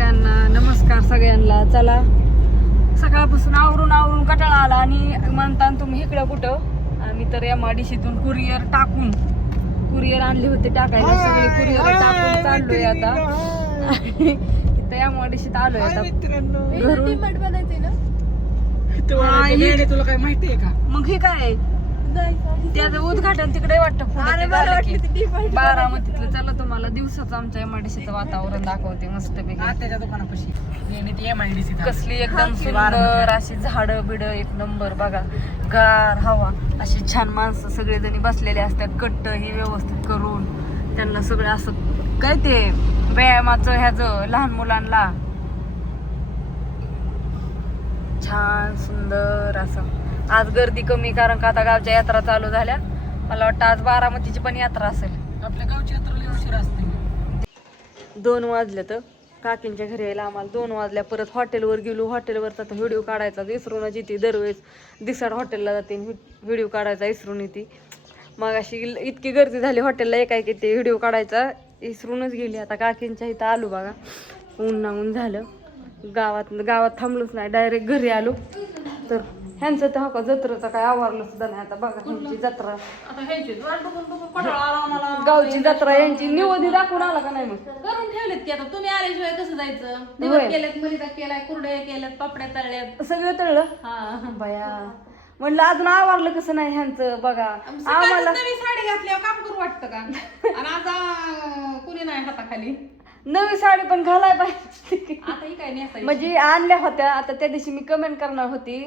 सगळ्यांना नमस्कार सगळ्यांना. चला सकाळपासून आवरून कटाळा आला आणि म्हणता तुम्ही इकडं कुठं. आम्ही तर MIDCतून कुरिअर टाकून कुरिअर आणले होते टाकायला. सगळे कुरिअर टाकून चाललोय आता. इथं MIDCत आलोय आता घरून. तुला काय माहितीये का? मग हे काय त्याचं उद्घाटन तिकडे वाटतं बारामतीतलं. चला तुम्हाला दिवसाचं आमच्या MIDCचं वातावरण दाखवते मस्त पैकी. त्याच्या दुकानापाशी MIDC कसली एकदम सुंदर अशी झाडं बिड एक नंबर बघा. गार हवा, अशी छान माणसं सगळेजणी बसलेले असतात कट्ट ही व्यवस्थित करून. त्यांना सगळं असं काय ते व्यायामाचं ह्याचं लहान मुलांना छान सुंदर असं. आज गर्दी कमी कारण का आता गावच्या यात्रा चालू झाल्या. मला वाटतं आज बारामतीची पण यात्रा असेल. आपल्या गावची यात्रा उशीर असते. 2 वाजले तर काकींच्या घरी यायला आम्हाला 2 वाजल्या. परत हॉटेलवर गेलो. हॉटेलवरचा तर व्हिडिओ काढायचा विसरूनच येते. दरवेळेस दिसाड हॉटेलला जाते व्हिडिओ काढायचा विसरून येते. मग अशी इतकी गर्दी झाली हॉटेलला एका की ते व्हिडिओ काढायचा विसरूनच गेली. आता काकींच्या इथं आलो बघा. ऊन झालं. गावात थांबलोच नाही, डायरेक्ट घरी आलो. तर ह्यांचं तर का जत्रेचा काय आवारलं सुद्धा नाही. आता बघा ह्यांची जत्रा, गावची जत्रा यांची निवडी दाखवून आला का नाही? मग करून ठेवलेत की आता तुम्ही आल्याशिवाय कसं जायचं? निवड केल्यात, मलिदा केलाय, कुरड्या केल्यात, पापड्या तळल्यात. सगळं तळलं. हा बया म्हणलं अजून आवारलं कसं नाही ह्यांचं बघा. आम्हाला नवी साडी घातल्यावर काम करू वाटतं का? आणि आज कुणी नाही हाताखाली. नवी साडी पण घालाय पाहिजे. आता ही काय नेसायची? म्हणजे आणल्या होत्या. आता त्या दिवशी मी कमेंट करणार होती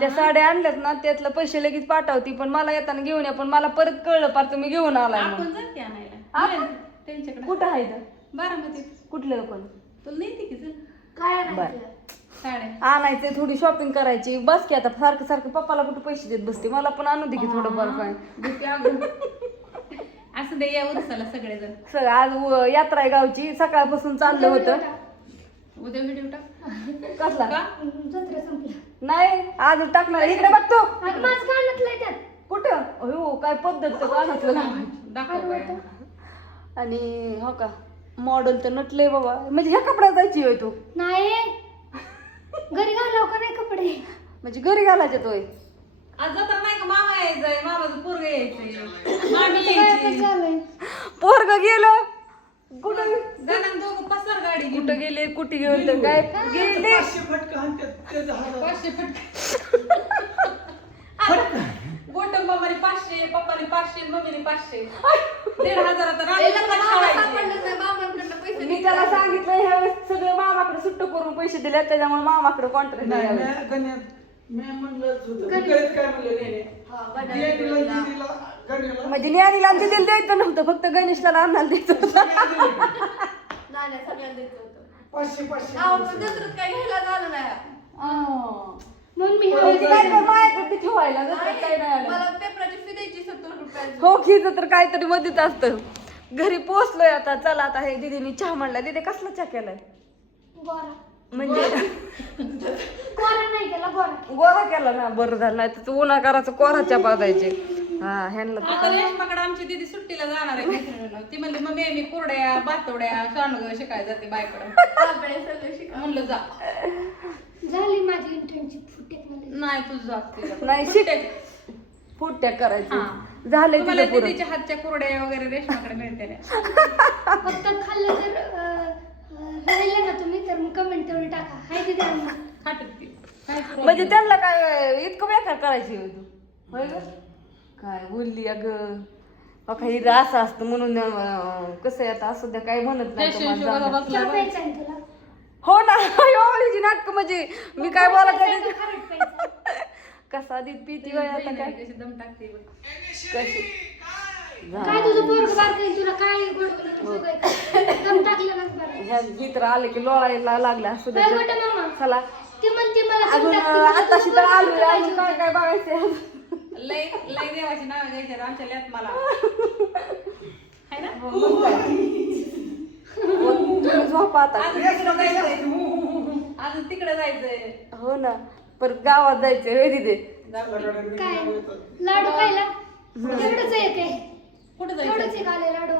त्या साड्या आणल्यात ना त्यातलं पैसे लगेच पाठवती, पण मला येताना घेऊन या. पण मला परत कळलं पार तुम्ही घेऊन आलाय. आपण जाते आणायला त्यांच्याकडे. कुठं आहे तर बारामतीत. कुठल्या लोकांना तुला नाही की काय साड्या आणायचे, थोडी शॉपिंग करायची बस की. आता सारखं पप्पाला कुठे पैसे देत बसते. मला पण आणू दे की थोडंफार काय. असं दे या उरसाला सगळेजण. सगळं आज यात्रा आहे गावची. सकाळपासून चाललं होतं. उद्या व्हिडिओ टाक. कसला का? नाही आज टाकणार. इकडे बघतो त्यात कुठं. हो काय पद्धत तर कानातलं लावायची. दाखव काय. आणि हो का मॉडेल तर नटलंय बाबा. म्हणजे ह्या कपड्यात जायची होय तू? नाही घरी घालाव का नाही कपडे? म्हणजे घरी घालायचे तोय? आज जाता नाही का? मामा यायचंय, मामाचं पोरग यायचंय, मामी यायची. पोरग गेलं कुठं? गणन दोघं पसर गाडी घेऊन. कुठं गेले कुठे घेऊन तर काय गेले. 500 गोटम मामाने 500, पप्पाने 500, मम्मीने 500. 1,500 मी त्याला सांगितलं ह्यावेळेस सगळं मामाकडे सुट्ट करून पैसे दिले त्याच्यामुळे मामाकडे कॉन्ट्रॅक्ट नाही. म्हणजे न्यानीला आणि दिलेलं द्यायचं नव्हतं, फक्त गणेशला आणायला द्यायचं होतं. काय घ्यायला झालं नाही. म्हणून मी काय तर माझ्याकडे ठेवायला जसं काय नाही आलं. मला पेपराची फी द्यायची 70 रुपयाची. हो खिच तर काहीतरी मध्येच असतं. घरी पोहोचलोय आता. चला आता हे दीदीने चहा म्हणला. दीदी कसला चहा केलाय? गोरा म्हणजे गोरा नाही केला, गोरा गोरा केला ना. बरं झालं नाही तर उन्हाकाराचं कोरा चहा पाजायचे. हा ह्यांना आता रेशमाकडे आमची दीदी सुट्टीला जाणार आहे मैत्रिणीला. ती म्हणली मम्मी मी कुरड्या, बातोड्या, सांडगं शिकायला जाते बायकडे. म्हणलं जा. झाली माझी इंटर्नशिप टेक्नॉलॉजी. नाही तू जात. नाही फूड टॅग करायचं झालंय तुम्हाला तिथं पुरं. दीदीच्या हातच्या कुरड्या वगैरे रेशमाकडे मिळते. फक्त खाल्लं तर राहिलं ना तुम्ही तर मग कमेंट तेवढी टाका. हाय तिथे म्हणजे त्यांना काय इतकं बेकार करायची होय तू? होय ग काय बोलली अगं. काही असं असतं म्हणून कसं आहे आता असं द्या काय म्हणत नाही तुम्हाला. चहा प्यायचा आहे तुला? हो ना. एवढीची नाटक म्हणजे मी काय बोलत नाही. खारट प्यायचा. कसा देत पिती वय आता काय कशी दम टाकते. कशी काय तुझं पोरग बारकाई तुला काय दम टाकलं ना बरं. ह्या मित्र आले की लोळायला लागला असं काय द्या. गोट्या मामा चला ती म्हणते मला दम अजून टाकते, आताशी तर तुझं आलोय. पोरगं अजून काय काय बघायचंय. लय लय देवाची नाव घ्यायची आमच्या लेत मला. है ना? तुम्ही झोपा आता. अजून तिकडे जायचंय. हो ना परत गावात जायचंय होय तिथे. काय लाडू खायला तेवढंच आहे काय? कुठे तेवढंच जायचं? एक आले लाडू.